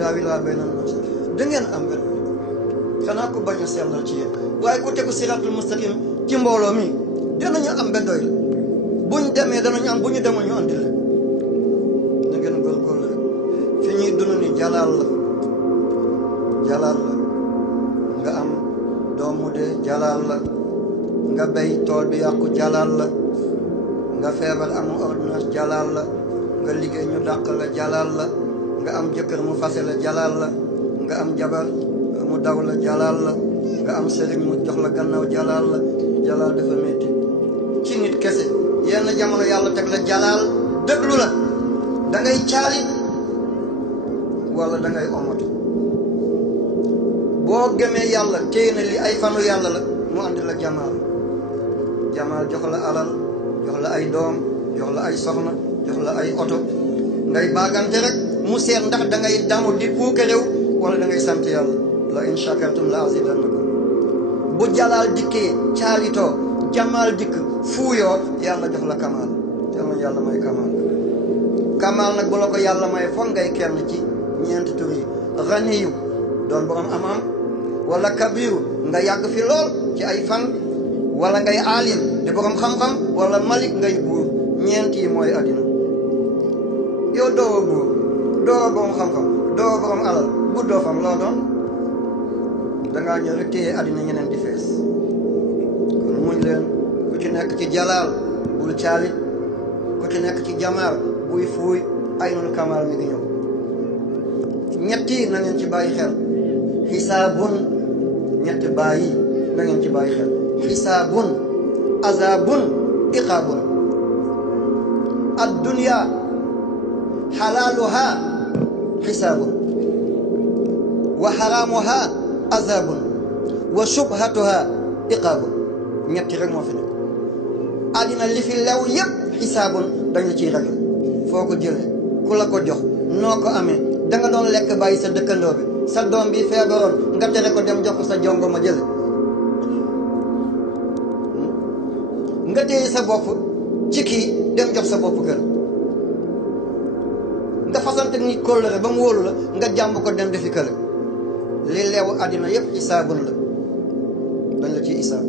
daawilaa bayna nas da ngeen am benn xanaa ko bañ a sellal ci yéen waaye ku tegu siratul mustaqim ci mbooloo mi danañu am ba doy buñ demee danañu am bu ñu demoon ñu andi leen da ngeen góorgóorlu rek fi ñuy dund ni jalaal la nga am doomu de jalaal la nga béy tool bi yàqu jalaal la nga feebar amu ordonnance jalaal la nga liggéey ñu dàq la jalaal la nga am jëkkër mu fase la jalaal la nga am jabar mu daw la jalaal la nga am sëriñ mu jox la gannaaw jalaal la jalaal dafa métti ci nit kese yenn jamono yàlla teg la jalaal déglu la da ngay caali wala da ngay omatu boo gëmee yàlla téye na li ay fanu yàlla la mu andi la jamaal jox la alal jox la ay doom jox la ay soxna jox la ay oto ngay baagante rek mu seet ndax da ngay damu di puuke réew wala da ngay sant yàlla la in shakartum la azidannakum bu jalaal dikkee caalitoo jamaal dikk fuuyoo yàlla jox la kamaal yàlla may kamaal nag bu la ko yàlla may foog ngay kenn ci ñeenti tur yi ganiyu doon borom am-am wala kabiru nga yàgg fi lool ci ay fan wala ngay aalim di borom xam-xam wala malik ngay buur ñeent yi mooy àddina yow doo buur doo borom xam-xam doo borom alal bu doo fam loo doon dangaa ñëw rek téye àddina ñeneen di fees kon muñ leen ku ci nekk ci jalaal bul caalit ku ci nekk ci jamaal buy fuuy ay nul kamaal mi ngi ñëw ñetti na ngeen ci bàyyi xel xisaabun ñetti bàyyi na ngeen ci bàyyi xel xisaabun azabun iqaabun addunya xalaaluha xisaabun wa xaraamuha azabun wa shubhatuha iqaabun ñetti rek moo fi nekk àddina li fi lew yépp xisaabun dañ la ciy ragal foo ko jëlee ku la ko jox noo ko amee danga doon lekk bàyyi sa dëkkandoo bi sa doom bi feebaroon nga tere ko dem jox ko sa jongo ma jële nga téye sa bopp ci kii dem jox sa bopp kër nga fasante ni kóllëre ba mu wóolu la nga jàmb ko dem defi kër li leew àddina yépp xisaabun la dañ la ci xisaab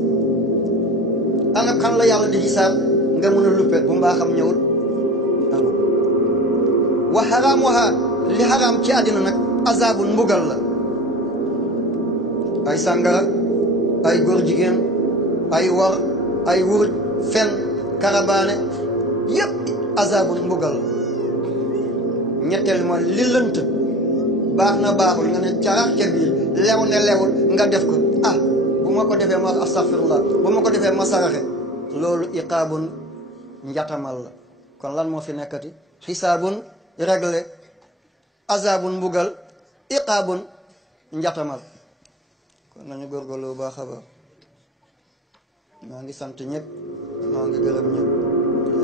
ana kan la yàlla di xisaab nga mën a luppet bu mbaa xam ñëwul amul wa xaraamuha li xaraam ci àddina nag azabun mbugal la ay sàngara ay góor jigéen ay war ay wuruj fen karabaane yépp azabun mbugal la ñetteel mooy li lënt baax na baaxul nga ne carax ca biir lew ne lewul nga def ko bu ma ko defee ma wax astaghfirullah bu ma ko defee ma saraxe loolu iqaabun njatamal la kon lan moo fi nekkati xisaabun réglé azabun mbugal iqaabun njatamal kon nañu góorgóorlu bu baax a baax maa ngi sant ñëpp maa ngi gërëm ñëpp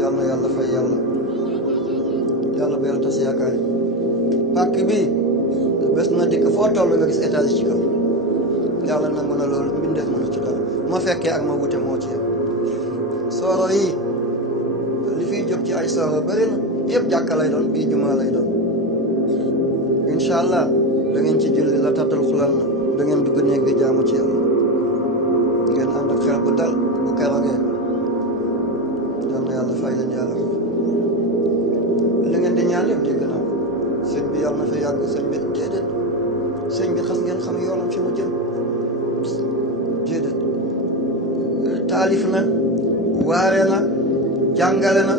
yal na yàlla fay yàlla ba yàlla tas yaakaar yi pàkk bi bés na dikk foo toll nga gis étage ci kaw yàlla nag mën a loolu mbindeef mën a ci dara ma fekkee ak ma wute moo ci yem sooro yi li fiy jóg ci ay sooro bëri na yëpp jàkka lay doon bii jumaa lay doon incha allah da ngeen ci julli la tattal xulan na da ngeen dugg néeg bi jaamu ci yàlla ngeen ànd ak xel bu dal bu kerogee yal na yàlla fay leen yàlla li ngeen di ñaan yëpp dégg naa ko sëñ bi yàlla na fa yàgg sëñ bi déedéet sëñ bi xam ngeen xam yoonam fi mu jëm déedéet taalif na waare na jàngale na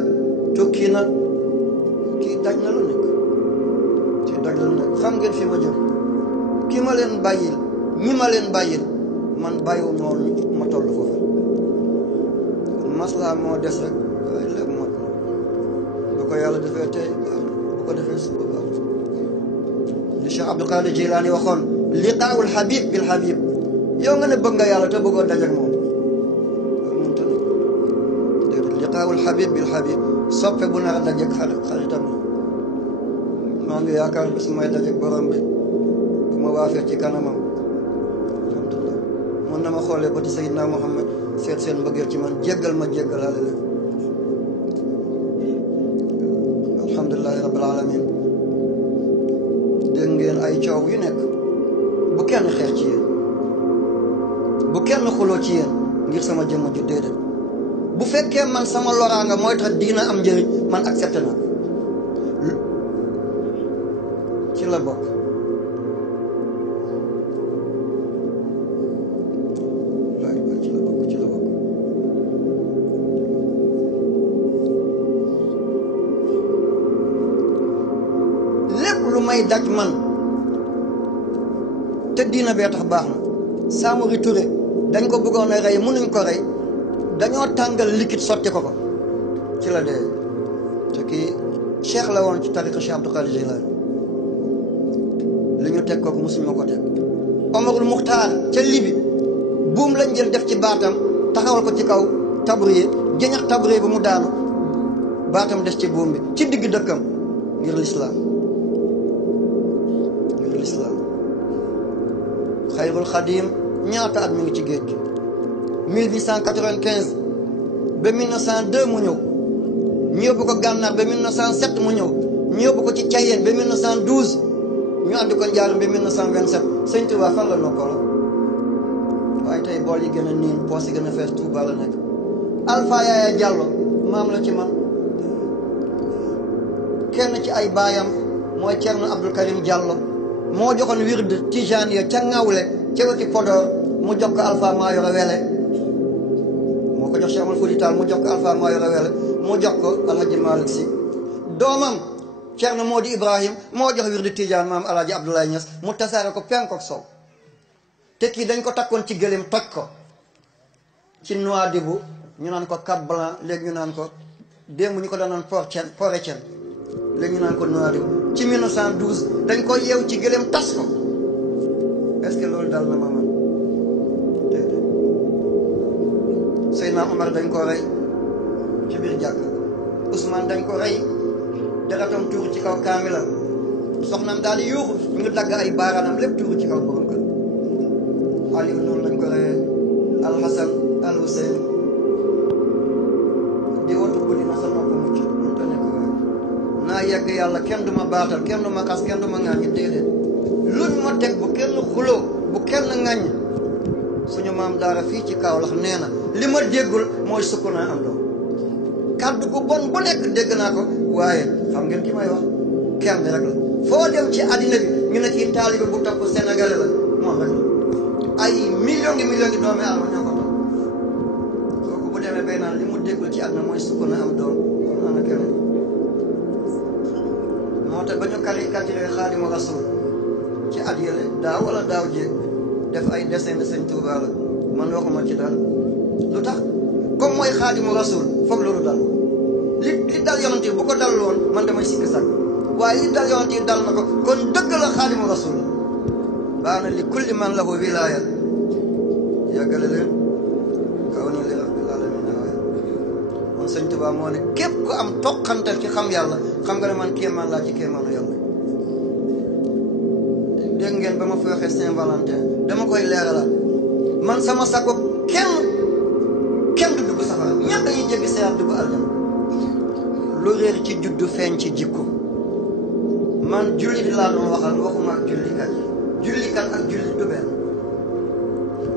tukki na kii daj na lu nekk xam ngeen fi ma jëm ki ma leen bàyyil ñi ma leen bàyyil man bàyyiwu noonu ma toll foofu maslaa moo des rek waaye lépp mot na bu ko yàlla defee tey baax bu ko defee suba baax li Cheikh Abdul Qadir Jilani waxoon liqaawul habib bil habib yow nga ne bëgg nga yàlla te bëggoo dajak moom loolu mënta ne déedéet liqaawul habib bil habib soppe bu nar a dajak xaritam la maa ngi yaakaar bis may dajak borom bi bu ma waafee ci kanamam alhamdulilah mën na ma xoolee ba ci Seydina Muhammad seet seen mbëggeel ci man jéggal ma jéggalaale leen alhamdulilahi rabbil alamin dégg ngeen leen ay coow yu nekk bu kenn xeex ci yéen bu kenn xuloo ci yéen ngir sama jëmm ju déedéet bu fekkee man sama loraanga mooy tax diina am njëriñ man accepté na ci la bokk. lu may daj man te diina bee tax baax na Samori Touré dañ ko bëggoon a rey mënuñ ko rey dañoo tàngal liquide sotti ko ci la dee te kii cheikh la woon ci tariqa Cheikh Abdou Qadir Jilani li ñu teg kooku mosuñ ma ko teg. Omarul Muxtaar ca Libi buum lañ jël def ci baatam taxawal ko ci kaw tabrier jëñax tabrier bi mu daanu baatam des ci buum bi ci digg dëkkam ngir lislaam Xayrul Xadim ñaata at mi ngi ci géej gi 1895 ba 1902 mu ñëw ñu yóbbu ko Gànnaar ba 1907 mu ñëw ñu yóbbu ko ci Cayeen ba 1912 ñu andi ko Njaaréem ba 1927 Sëñ Tuubaa fan la noppaloo waaye tey bool yi gën a niin poos yi gën a fees Tuubaa la nekk. Alpha Yaya Diallo maam la ci man kenn ci ay baayam mooy Ceerno Abdul Karim Diallo moo joxoon wird Tijaan ya ca Ngawle ca weti Podor mu jox ko Alpha Mayoro Wele moo ko jox Cheikh Amadou Fouti Tall mu jox ko Alpha Mayoro Wele mu jox ko Alhaji Malick Sy doomam Ceerno Moodi Ibrahim moo jox wird Tijaan maam Alhaji Abdoulaye Niass mu tasaare ko penk ak sow te kii dañ ko takkoon ci gëléem toj ko ci Nouadhibou ñu naan ko Cap Blanc léegi ñu naan ko démb ñu ko daan naan Port-Étienne léegi ñu naan ko Nouadhibou ci 1912 dañ ko yeew ci gëléem tas ko est-ce que loolu dal na ma man déedéet Seydina Omar dañ ko rey ci biir jàkk Ousmane dañ ko rey deretam tuuru ci kaw kaamila soxnaam daal di yuuxu ñu ngi dagg ay baaraanam lépp tuuru ci kaw borom kër Aliou noonu lañ ko reyee Al-Hassan Al-Hussein di watu guddi na sa nopp mucc mënta nekk waaye naa yegg yàlla kenn du ma baatal kenn du ma xas kenn du ma ŋàññi déedéet luñ ma teg bu kenn xuloo bu kenn ŋàññ suñu maam daara fii ci Kaolack nee na li ma déggul mooy sukk naa am doom kàddu gu bon bu nekk dégg naa ko waaye xam ngeen ki may wax kenn rek la foo dem ci àddina bi ñu ne kii taalibe bu topp sénégalais la moom rek la ay million ngi doomi aadama ñoo ko topp kooku bu demee bay naan li mu déggul ci àddina mooy sukk na am doom kon ana keneen moo tax ba ñu caricaturé Xaadimu Rasuul ci at yële daaw wala daaw jéeg def ay dessin de Sëñ Tuubaa la man waxuma ci dara lu tax comme mooy Xaadimu Rasuul foog loolu dal li dal yonent yi bu ko dalul woon man damay sikki sàkk waaye li dal yonent yi dal na ko kon dëgg la Xaadimu Rasuul la baax na li kulli man lahu wilaaya yàggale leen kaw ni li rabbil alamin kon Sëñ Tuubaa moo ne képp ku am toqantal ci xam yàlla xam nga ne man kéemaan laa ci kéemaanu yàlla dégg ngeen ba ma fi waxee Saint-Valentin dama koy leeralaat man sama sago kenn du dugg safara ñëpp dañuy jéggi seeraat dugg aljana lu réer ci juddu feeñ ci jikko man julli di laa doon waxal waxuma ak jullikat ak julli du benn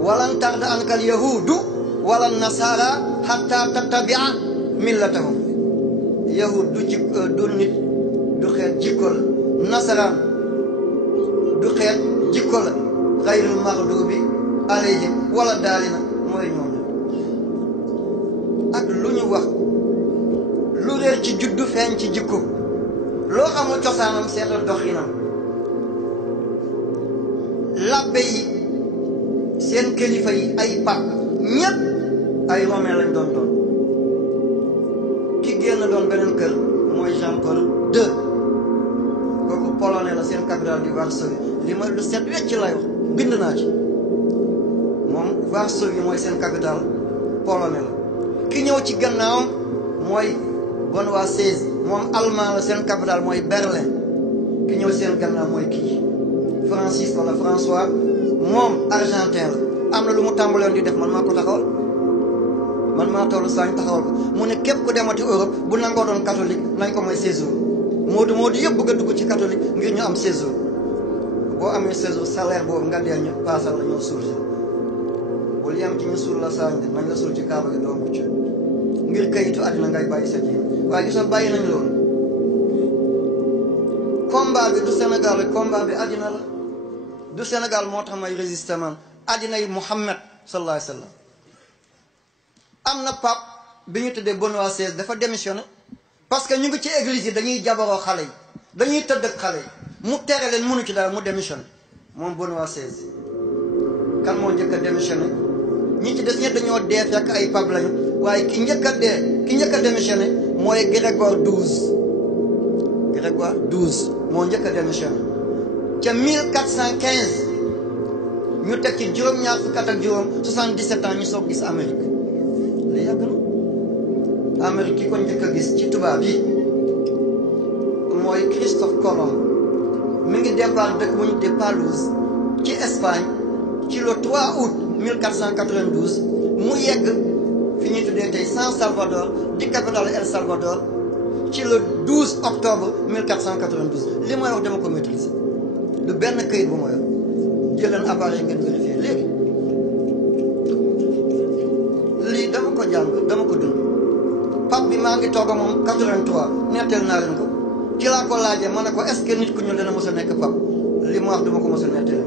walan tarda ankal yahudu wala nasara hatta tattabia millatahum yahud du nit du xeet jikko la nasaraan du xeet jikko la xayrul maxdubi alayhim wala daalina mooy ñoom ak lu ñu wax lu réer ci juddu feeñ ci jikko loo xamul cosaanam seetal doxinam labbe yi seen kilifa yi ay pap ñépp ay romain lañ doon ki génn doon beneen kër mooy Jean-Paul II kooku polonais la seen capitale di Varsovie li ma lu set wecc lay wax bind naa ci moom Varsovie mooy seen capitale polonais la ki ñëw ci gannaawam mooy Benoît XVI moom allemand la seen capitale mooy Berlin ki ñëw seen gannaaw mooy kii Francis wala François moom argentin la am na lu mu tàmbaloon di def man maa ko taxawal man maa tollu sañ taxawal ko mu ne képp ku demati Europe bu nangoo doon catholique nañ ko mooy séjour moodu yëpp bëgg a dugg ci catholique ngir ñu am séjour boo amee séjour salaire boobu nga dee ñu paasal la ñoo suul si bul yem ci ñu suul la saa nañ la suul ci kaaba gi doo mucc ngir kayitu àddina ngay bàyyi sa ji waaye gisoon bàyyi nañ loolu. combat bi du Sénégal rek combat bi àddina la du Sénégal moo tax may résister man àddina yi Muhammad sallallahu alayhi wa sallam. am na pape bi ñu tuddee Benoît XVI dafa démissionné parce que ñu ngi ci église yi dañuy jabaroo xale yi dañuy tëdd ak xale yi mu tere leen mënu ci dara mu démissionné moom Benoît XVI. kan moo njëkk a démissionné ñi ci des ñett dañoo dee fekk ay pape lañu waaye ki njëkk a démissionné mooy Grégoire XII. Grégoire XII moo njëkk a démissionné ca 1415 ñu teg ci juróom-ñaar fukk ak juróom 77 ans ñu soog gis Amérique li yàgg na. Amérique ki ko njëkk a gis ci tubaab yi mooy Christophe Colomb mi ngi départ dëkk bu ñu tuddee Palouse ci Espagne ci le 3 août 1492 mu yegg fi ñuy tuddee tey San Salvador di capitale El Salvador ci le 12 octobre 1492 li may wax dama ko maîtriser du benn këyit bu ma yor jëleen appareil ngeen vérifier léegi lii dama ko jàng dama ko dund pape bi maa ngi toog a moom 83 netteel naa leen ko ci laa ko laajee ma ne ko est-ce que nit ku ñuul dana mos a nekk pape li ma wax dama ko mos a netteel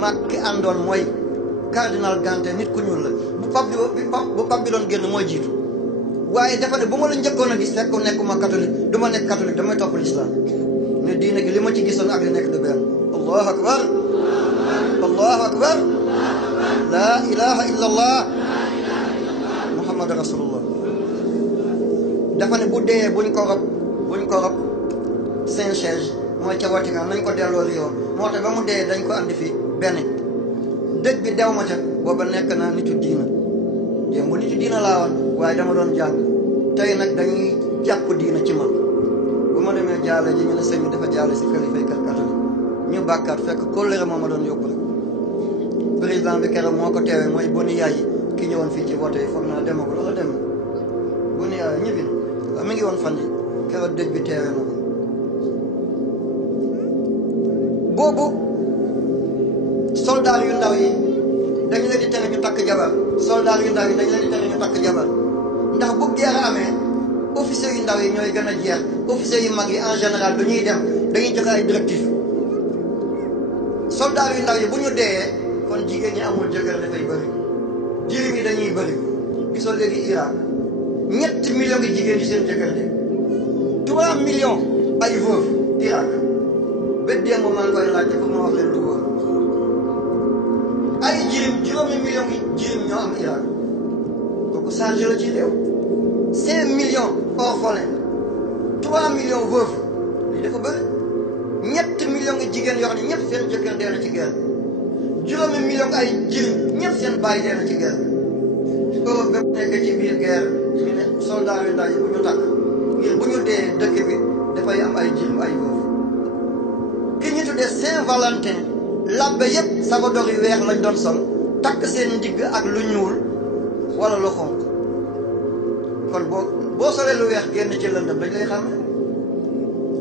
mag ki àndoon mooy cardinal Gante nit ku ñuul la bu pape bi doon génn mooy jiitu waaye dafa ne bu ma la njëkkoon a gis fekk nekkuma catholique du ma nekk catholique damay topp l'islam ne diine gi li ma ci gisoon ak li nekk du benn. allahu akbar allahu akbar laa ilaha illa allah muhammad rasulullah. dafa ne bu dee buñ ko rob Saint-Siège mooy ca Vatican nañ ko delloo Rio moo tax ba mu dee dañ ko andi fi benn dëj bi dew ma ca booba nekk naa nitu diina jéem bu nitu diina laa woon waaye dama doon jàng tey nag dañuy jàpp diina ci man bu ma demee jaale ji ñu ne sëñ bi dafa jaale si xalifay kër catholique ñu bàkkaat fekk kóllëre moo ma doon yóbbu rek. président bi keroog moo ko teewee mooy Boni Yaay ki ñëwoon fii ci vote yi foog naa demagul wala dem Boni Yaay ñibbi na mi ngi woon fan yi keroog dëj bi teewee na ko. boobu soldat yu ndaw yi dañ leen di tere ñu takk jabar soldat yu ndaw yi dañ leen di tere ñu takk jabar ndax bu guerre amee officiers yu ndaw yi ñooy gën a jeex officiers yu mag yi en général du ñuy dem dañuy joxe ay directives soldat yu ndaw yi bu ñu dee kon jigéen ñi amul jëkkër dafay bëri jirim yi dañuy bëri gisoo léegi Irak 7 millions gi jigéen yi seen jëkkër de 3 millions ay veuve Irak ba démb maa ngi koy laajte pour ma wax leen lu wóor ay jirim juróomi millions yi jirim ñoo am Irak kooku chargé la ci réew 5 millions orphelins 3 millions veuves lii dafa bëri 7 millions yi jigéen yoo xam ne ñëpp seen jëkkër dee na ci guerre juróomi millions ay jirim ñëpp seen bàyyi dee na ci guerre Europe ba mu nekk ci biir guerre ñu ne soldats yu ndaw yi bu ñu takk ngir bu ñu dee dëkk bi dafay am ay jirim ay veuves ki ñu tuddee Saint-Valentin labbe yëpp sabadoor yu weex lañ doon sol takk seen ndigg ak lu ñuul wala lu xonq kon boo solee lu weex génn ci lëndëm dañ lay xam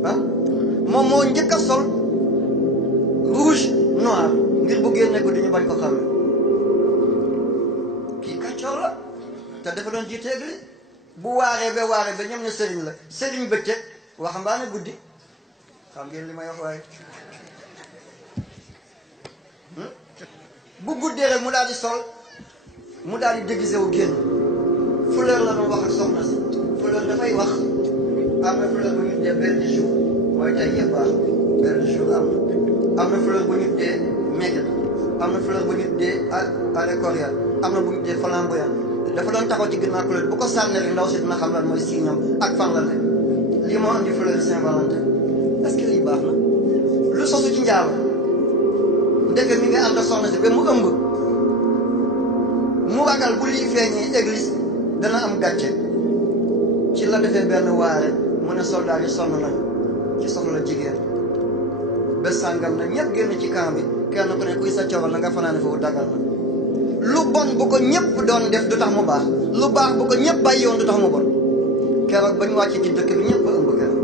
ah moom moo njëkk a sol rouge noir ngir bu génne ko duñu bañ ko xam kii kàccoor la te dafa doon jiite église bu waaree ba ñoom ne sëriñ la sëriñ bëccëg waxambaane guddi xam ngeen li may wax waaye bu guddee rek mu daal di sol mu daal di déguisé wu génn fleur la doon wax ak soxna si fleur dafay wax am na fleur bu ñu tuddee belle du jour mooy tey yëpp baax belle du jour am na fleur bu ñu tuddee maigre am na fleur bu ñu tuddee arécoria am na bu ñu tuddee flamboyant dafa doon taxaw ci ginnaaw fleur bu ko sànnee rek ndaw si dina xam lan mooy signam ak fan la ne lii moo andi fleur Saint-Valentin est-ce que lii baax na lu sosu ci njaalo ndeke mi ngi ànd ak soxna si ba mu ëmb mu ragal bu lii feeñee église dana am gàcce ci la defee benn waare mu ne soldat yi sonn nañu ci soxla jigéen ba sàngam na ñëpp génn ci camp bi kenn ku ne kuy sa cooral na nga fanaane foofu dagal na lu bon bu ko ñëpp doon def du tax mu baax lu baax bu ko ñëpp bàyyi woon du tax mu bon keroog ba ñu wàccee ci dëkk bi ñëpp ba ëmb keroog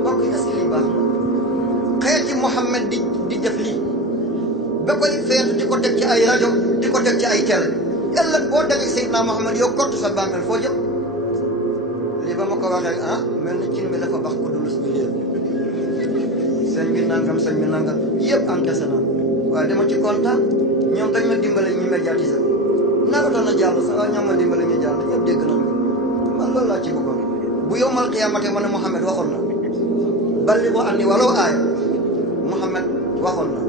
mbokk yi est-ce que lii baax na xeeti Muhammad Muhammad di def lii ba koy feetu di ko teg ci ay rajo di ko teg ci ay télé ëllëg boo demee Seydina Muhammad yow kott sa bàmmeel foo jëm lii ba ma ko waxee mel na cin bi dafa bax ko dul suñu réew sëñ bi nangam yëpp encaissé na waaye dama ci kontaan ñoom dañ ma dimbale ñu médiatiser naka doon na jàll sax waaye ñoom ma dimbale ñu jàll ñëpp dégg nañ ko man loolu laa ci bëggoon bu yowmal qiyaamate ma ne Muhammad waxoon na balli boo andi walaw aaya Muhammad waxoon na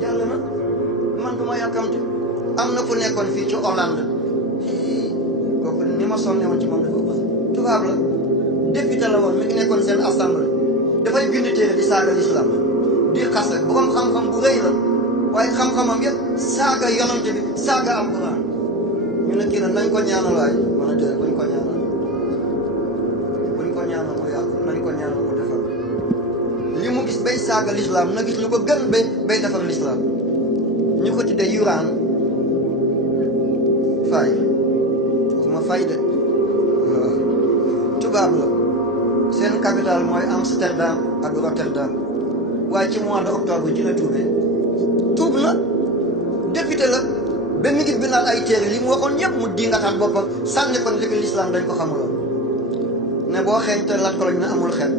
jàll na man du ma yàkkamti am na ku nekkoon fii ci Hollande kooku ni ma sonne woon ci moom dafa ëpp tubaab la député la woon mi ngi nekkoon seen assemblée dafay bind téere di saaga l'islam di xase borom xam-xam bu rëy la waaye xam-xamam yëpp saaga yonante bi saaga alquran ñu ne kii la nañ ko ñaanal waay ma ne déedéet buñ ko ñaanal mu yàqu nañ ko ñaanal mu defar li mu gis bay saaga l'islam na gis lu ko gën bay defar l'islam ñu ko tuddee Yuraan fay ma fay de tubaab la seen capital mooy Amsterdam ak Rotterdam waaye ci mois de octobre ci la tuubee tuub na député la ba mi ngi bindal ay téere li mu waxoon ñëpp mu dingataan boppam sànni kon li ko l'islam dañ ko xamuloon ne boo xeeñ te lat ko lañ ne amul xel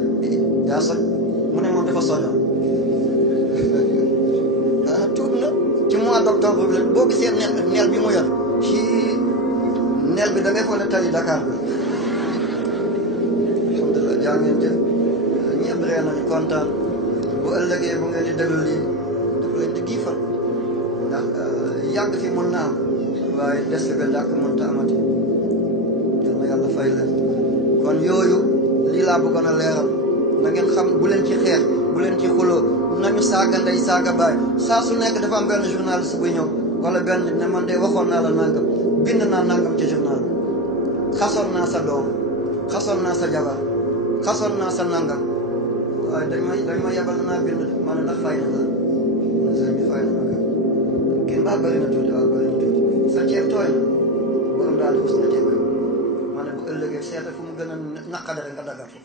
yaa soj mu ne moom dafa sojoon tuub na ci mois d'octobre bi boo gisee neel bi mu yor ci neel bi da ngay foog ne tali Dakar bi alhamdulilah jaa ngeen jëf ñëpp ree nañu kontaan bu ëllëgee bu ngeen di déglu lii dafa leen di giifal ndax yàgg fi mën na am waaye des fi ba dàkk mën ta amati yal na yàlla fay leen kon yooyu lii laa bëggoon a leeral na ngeen xam bu leen ci xeex bu leen ci xuloo nañu saaga ndey saaga baay saa su nekk dafa am benn journaliste buy ñëw wala benn ne man de waxoon naa la nangam bind naa nangam ci journal xasoon naa sa doom xasoon naa sa jabar xasoon naa sa nangam waaye dañ ma yebal naa bind ma ne ndax fay na la sëñ bi fay na ma ka kii mbaa bëri na tuuti waaw bëri na tuuti sa ceeb tooy na borom daal di us na ceeb ma ne bu ëllëgee seeta fu mu gën a naqadare nga dagal ko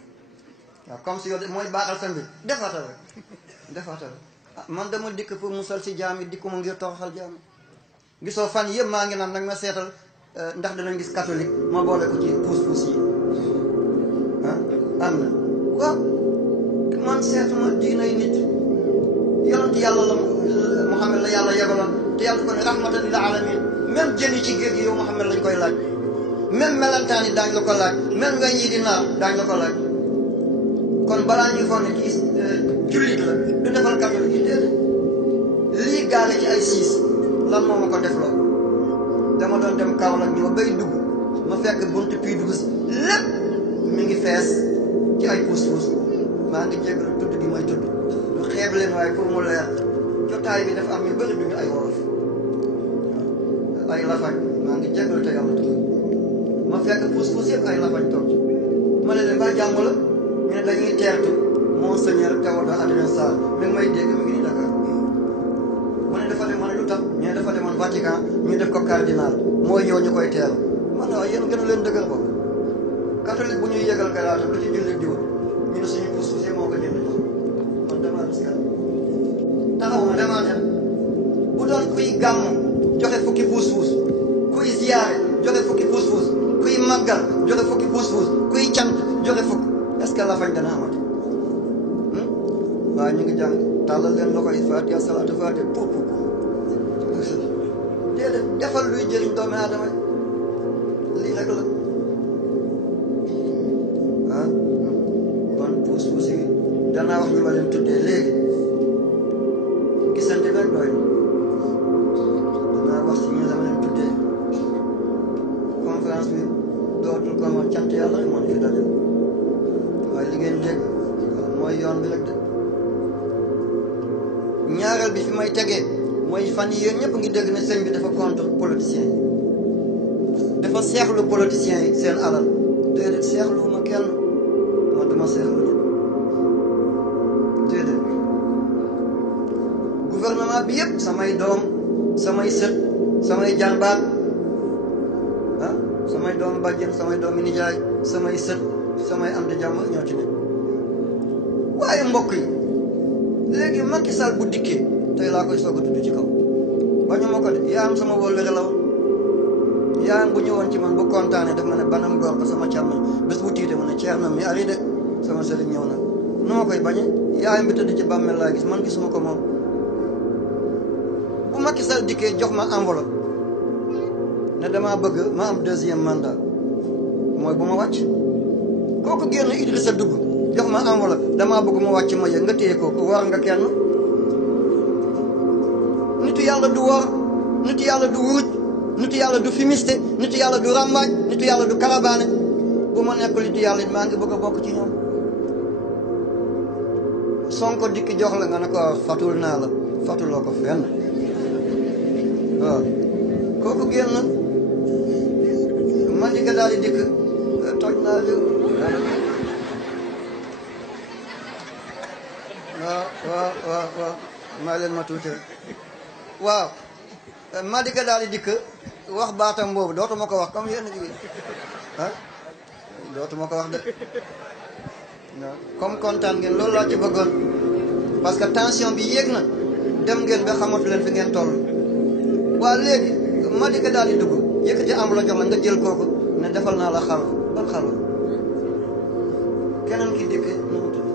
waaw comme si yow mooy baaxal sa mbir defaatal rek man dama dikk pour musal si jaam yi dikkuma ngir toroxal jaam yi gisoo fan yëpp maa ngi naan nag ma seetal ndax danañ gis catholique ma boole ko ci puus-puus yi am na waaw man seetuma diinay nit yonent yàlla la Muhammad la yàlla yebaloon te yàlla ko ne rahmatan lil alamin même jën yi ci géej gi yow Muhammad lañ koy laaj même melantaan yi daañ la ko laaj même weñ yi di naaw daañ la ko laaj kon balaa ñuy foog ne kii jullit la du defal catholique yi déedéet lii gaale ci ay siis lan moo ma ko def loolu dama doon dem Kaolack ñëw bay dugg ma fekk buntu puy dugg si lépp mi ngi fees ci ay puus-puus maa ngi jégalu tudd gi may tudd du xeeb leen waaye pour mu leer jotaay bi dafa am ñu bëri duñu ay wolof ay lafañ maa ngi jégalu te yàlla tax ma fekk puus-puus yëpp ay lafañ toog ma ne leen ba jàmm la ñu ne dañuy teertu Monseigneur Théodore Adrien Sarr mi ngi may dégg mi ngi ni Dakar mu ne dafa dem ma ne lu tax ñu ne dafa demoon Vatican ñu def ko cardinal mooy ñëw ñu koy teeru man waaw yéen gënu leen dëgër bopp catholique bu ñuy yëgal garaata lu ci jullit diw ñu ne suñu puus-puus yi moo ko jënd jox kon damaa bis kan taxawuma damaa dem bu doon kuy gàmm joxe fukki puus-puus kuy ziyaare joxe fukki puus-puus kuy màggal joxe fukki puus-puus kuy cant joxe fukk est-ce que la fañ dana amati waaye ñu ngi jàng tàllal leen loxo yi Fatiha salaatu Fatiha pour déedéet defal luy jëriñ doomi aadama lii rek la kon puus-puus yi danaa wax ñu ma leen tuddee léegi gisante rek doy na danaa wax si ñu la ma leen tuddee conférence bi dootul ko ma cant yàlla moo ñu fi daje waaye li ngeen dégg mooy yoon bi rek de ñaareel bi fi may tegee mooy fan yi yéen ñëpp ngi dégg ne sëñ bi dafa contre politiciens yi dafa seexlu politiciens yi seen alal déedéet seexlu ma kenn man duma seexlu nit déedéet gouvernement bi yëpp samay doom samay sët samay jàmbaat samay doom bàjjen samay doomi nijaay samay sët samay am di jàmm ñoo ci ne waaye mbokk yi léegi Macky Sall bu dikkee tey laa koy soog a tudd ci kaw bañu ma ko de yaa am sama wóllëre la woon yaa am bu ñëwoon ci man bu kontaanee daf ma ne banam góor ko sama càmm bés bu tiite mu ne ceer na mi ari de sama sëriñ ñëw na nu ma koy bañe yaayam bi tëdd ci bàmmeel laa gis man gisuma ko moom bu Macky Sall dikkee jox ma enveloppe ne damaa bëgg ma am 2e mandat mooy bu ma wàcc kooku génn Idrissa dugg jox ma enveloppe damaa bëgg ma wàcc ma yëg nga téye kooku war nga kenn nitu yàlla du wor nitu yàlla du wuruj nitu yàlla du fimiste nitu yàlla du rambaaj nitu yàlla du karabaane bu ma nekkul nitu yàlla it maa ngi bëgg a bokk ci ñoom Sonko dikki jox la nga ne ko fatul naa la fatuloo ko fenn waaw kooku génn man di daal di dikk toj naa li waaw maa leen ma tuuti waaw Madické daal di dikk wax baatam boobu dootuma ko wax comme yéen jigéen ah dootuma ko wax de comme kontaan ngeen loolu laa ci bëggoon parce que tension bi yéeg na dem ngeen ba xamatu leen fi ngeen toll waa léegi Madické daal di dugg yëkkati am la jox la nga jël kooku ne defal naa la xaru ban xaru keneen ki dikk nu mu tudd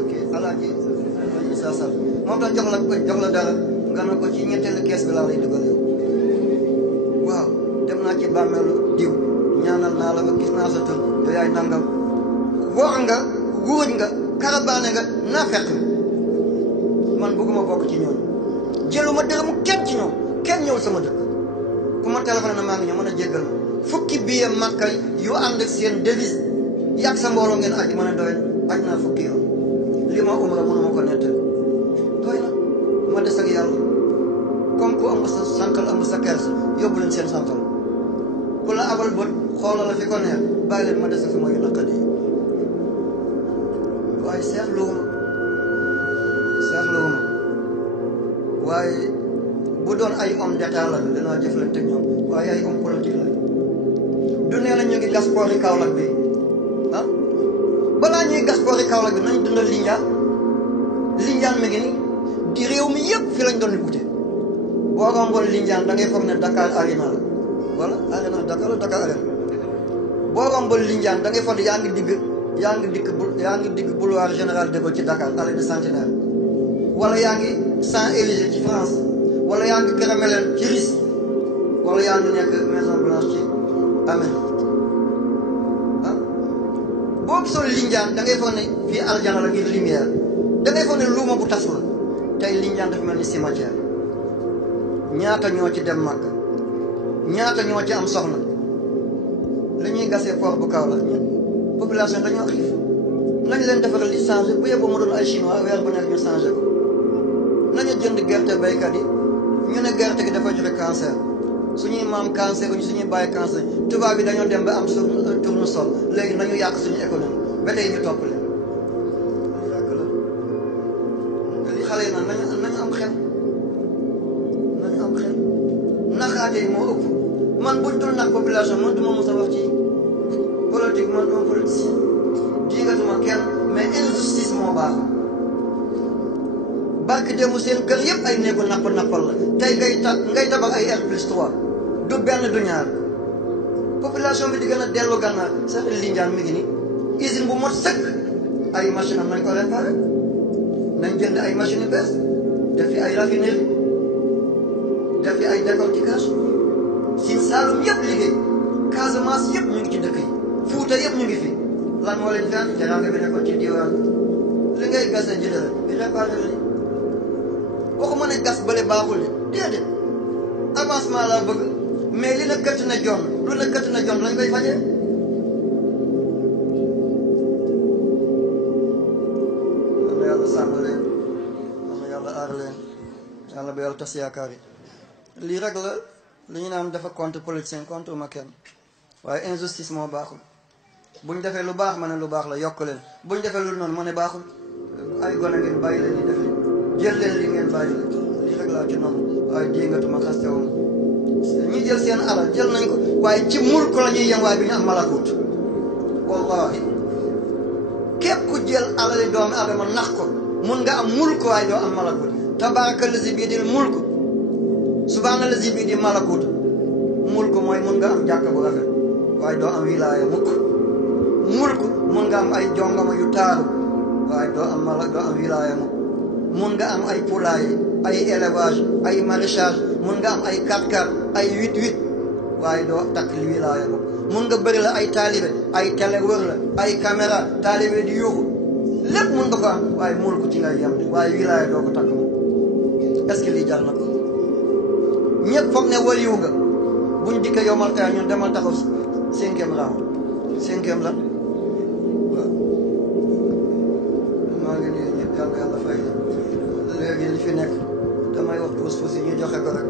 ok alaaji Issa Sall moom tam jox la dara nga ne ko ci ñetteelu kees bi laa lay dugal yow waaw dem naa ci bàmmeelu diw ñaanal naa la ba gis naa sa tur te yaay nangam wor nga wuruj nga karabaane nga naafeq nga man bëgguma bokk ci ñoom jëluma dërëmu kenn ci ñoom kenn ñëw sama dëkk ku ma téléphone na maa ngi ñëw mën a jéggal fukki billet Makka yu ànd ak seen devise yàgg sa mbooloo ngeen aj mën a doy aj naa fukki yoon li ma umra mënuma ko nettali doy na ma des ak yàlla comme ku ëmb sa sànqal ëmb sa kers yóbbu leen seen sànqal ku la abal bët xoolal la fi ko neex bàyyi leen ma des ak fi ma yu naqadi waaye seexluwuma waaye bu doon ay homme d'état la danaa jëflante ak ñoom waaye ay homme politique la du nee na ñu ngi gas poori Kaolack bi ah balaa ñuy gas poori Kaolack bi nañ dundal Lindiane mi ngi ni di réew mi yëpp fi lañ doon ute boo romboon Lindiane da ngay foog ne Dakar Arena la wala Arena Dakar la Dakar Arena boo romboon Lindiane da ngay foog ne yaa ngi digg boulevard général de Gaulle ci Dakar allée de Centenaire wala yaa ngi Champs-Élysées ci France wala yaa ngi Kremlin ci Russie wala yaa ngi nekk Maison Blanche ci Amérique ah boo gisoon Lindiane da ngay foog ne fii aljana la ngir lumière da ngay foog ne luuma bu tas la tey Lindiane dafa mel ni cimetière ñaata ñoo ci dem Makka ñaata ñoo ci am soxna li ñuy gasee port bu kaw la population dañoo xiif nañ leen defaral li changé bu yeboo mu doon ay chinois weer bu nekk ñu changé ko nañu jënd gerte baykat yi ñu ne gerte gi dafa joxe cancer suñuy maam cancer uñu suñuy bàyyi cancer tubaab bi dañoo dem ba am tournesol léegi nañu yàq suñu économie ba tey ñu topp leen li xale yi naan nañu am xel naxaate yi moo ëpp man buñ dul nax population man duma mos a wax ci politique man duma politicien diigatuma kenn mais injustice moo baax barke démb seen kër yëpp ay néegu nappal la tey ngay tabax ay R+3 du benn du ñaar population bi di gën a dellu gànnaar sax Lindiane mi ngi ni usine bu mot sëkk ay machine am nañ ko réparé nañ jënd ay machine yu bees def fi ay raffinerie def fi ay décortiquage Sine Saalum yëpp liggéey Casamance yëpp ñu ngi ci dëkk yi Fuuta yëpp ñu ngi fi lan moo leen fenn teraanga bi nekkoon ci diwaan li ngay gasa jëlee bi réparé li waxuma ne gas bële baaxul ne déedéet avancement laa bëgg mais li na këtt na jon lu na këtt na jon lañ koy fajee na yàlla sàmm leen na yàlla aar leen yàlla ba yàlla tas yaakaar yi lii rek la li ñu naan dafa contre politicien contre ma kenn waaye injustice moo baaxul buñ defee lu baax ma ne lu baax la yokk leen buñ defee lu noonu ma ne baaxul ay gone ngeen bàyyi leen di def li jël leen li ngeen bàyyi leen lii rek laa ci noonu waaye jéngatuma xastewuma ñi jël seen alal jël nañ ko waaye ci mulk la ñuy yem waaye bi ñu am malakut wallahi képp ku jël alali doomi adama nax ko mun nga am mulk waaye doo am malakut tabaraka lazi bi yadil mulk subhaana lazi bi yadil malakut mulk mooy mun nga am jàkka bu rafet waaye doo am wilaaya mukk mulk mun nga am ay jongama yu taaru waaye doo am wilaaya mukk mun nga am ay poulailler ay élevage ay maraîchage mun nga am ay 4x4 ay 8x8 waaye doo takk wilaaya mukk mun nga bëri la ay taalibe ay télé wër la ay caméra taalibe di yuuxu lépp mun nga ko am waaye mulk ci ngay yem waaye wilaaya doo ko takk mukk est-ce que lii jar na ko ñëpp foog ne waliyu nga buñ dikkee yomal tey ñun demal taxaw 5e round 5e la waaw maa ngi nii ñëpp yàlla fay léegi li fi nekk damay wax puus yi ñu joxe ko rek